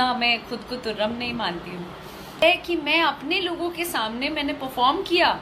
इतना मैं खुद को तुर्रम नहीं मानती हूँ, है कि मैं अपने लोगों के सामने मैंने परफॉर्म किया।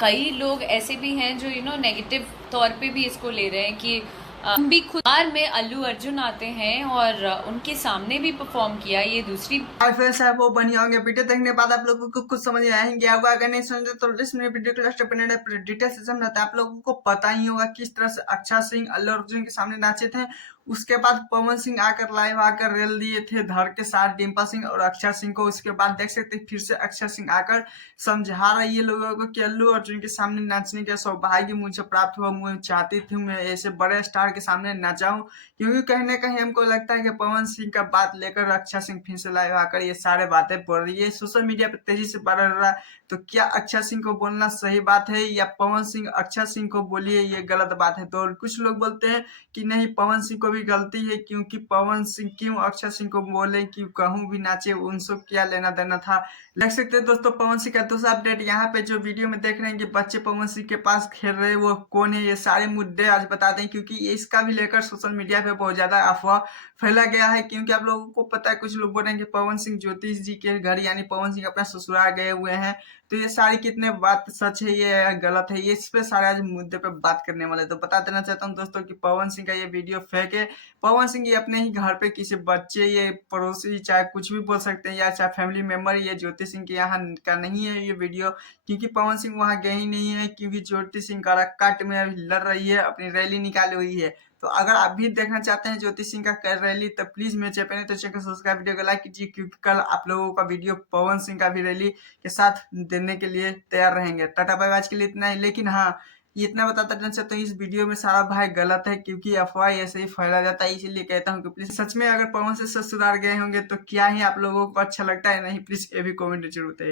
कई लोग ऐसे भी हैं जो नेगेटिव तौर पे भी इसको ले रहे हैं कि हम भी खुद बार में अल्लू अर्जुन आते हैं और उनके सामने भी परफॉर्म किया, ये दूसरी। हाय फ्रेंड्स, आप वो बढ़िया होंगे। वीडियो देखने के बाद आप लोगों को कुछ समझ में आएंगे होगा। अगर नहीं समझे तो इसमें वीडियो को लास्ट तक डिटेल से समझना था। आप लोगों को पता ही होगा किस तरह से अक्षय सिंह अल्लू अर्जुन के सामने नाचे थे। उसके बाद पवन सिंह आकर लाइव आकर रेल दिए थे धड़ के साथ डिम्पल सिंह और अक्षय सिंह को। उसके बाद देख सकते हैं फिर से अक्षय सिंह आकर समझा रही है लोगों को कि अल्लू अर्जुन के सामने नाचने का सौभाग्य मुझे प्राप्त हुआ। मुझे चाहती थी मैं ऐसे बड़े स्टार के सामने नाचाऊं, क्योंकि कहीं ना कहीं हमको लगता है कि पवन सिंह का बात लेकर अक्षय सिंह फिर से लाइव आकर ये सारे बातें बोल रही है। सोशल मीडिया पर तेजी से बढ़ रहा है। तो क्या अक्षय सिंह को बोलना सही बात है या पवन सिंह अक्षय सिंह को बोलिए ये गलत बात है? तो कुछ लोग बोलते हैं कि नहीं, पवन सिंह को भी गलती है, क्योंकि पवन सिंह क्यों अक्षय सिंह को बोले कि कहूं भी नाचे, उनसे क्या लेना देना था। देख सकते हैं दोस्तों पवन सिंह का दूसरा अपडेट यहाँ पे जो वीडियो में देख रहे हैं कि बच्चे पवन सिंह के पास खेल रहे हैं वो कौन है, ये सारे मुद्दे आज बता दें, क्योंकि इसका भी लेकर सोशल मीडिया पे बहुत ज्यादा अफवाह फैला गया है। क्योंकि आप लोगों को पता है, कुछ लोग बोल रहे हैं कि पवन सिंह ज्योतिष जी के घर यानी पवन सिंह अपना ससुराल गए हुए हैं। तो ये सारी कितने बात सच है ये गलत है, ये इस पे सारे आज मुद्दे पे बात करने वाले। तो बता देना चाहता हूँ दोस्तों कि पवन सिंह का ये वीडियो फेक है। पवन सिंह ये अपने ही घर पे किसी बच्चे, ये पड़ोसी, चाहे कुछ भी बोल सकते हैं, या चाहे फैमिली मेंबर, ये ज्योति सिंह के यहाँ का नहीं है ये वीडियो। क्योंकि पवन सिंह वहाँ गए ही नहीं है, क्योंकि ज्योति सिंह काराकाट में अभी लड़ रही है, अपनी रैली निकाली हुई है। तो अगर आप भी देखना चाहते हैं ज्योति सिंह का रैली, तो प्लीज मेरे चैनल नहीं तो चैनल को सब्सक्राइब, वीडियो को लाइक कीजिए, क्योंकि कल आप लोगों का वीडियो पवन सिंह का भी रैली के साथ देने के लिए तैयार रहेंगे। टाटा बाय बाय, आज के लिए इतना ही। लेकिन हाँ, ये इतना बताता रहना चाहता हूँ, इस वीडियो में सारा भाई गलत है, क्योंकि अफवाह ऐसे ही फैला जाता है। इसीलिए कहता हूँ कि प्लीज सच में अगर पवन से ससुराल गए होंगे तो क्या ही आप लोगों को अच्छा लगता है नहीं, प्लीज ये भी कमेंट जरूर बताइए।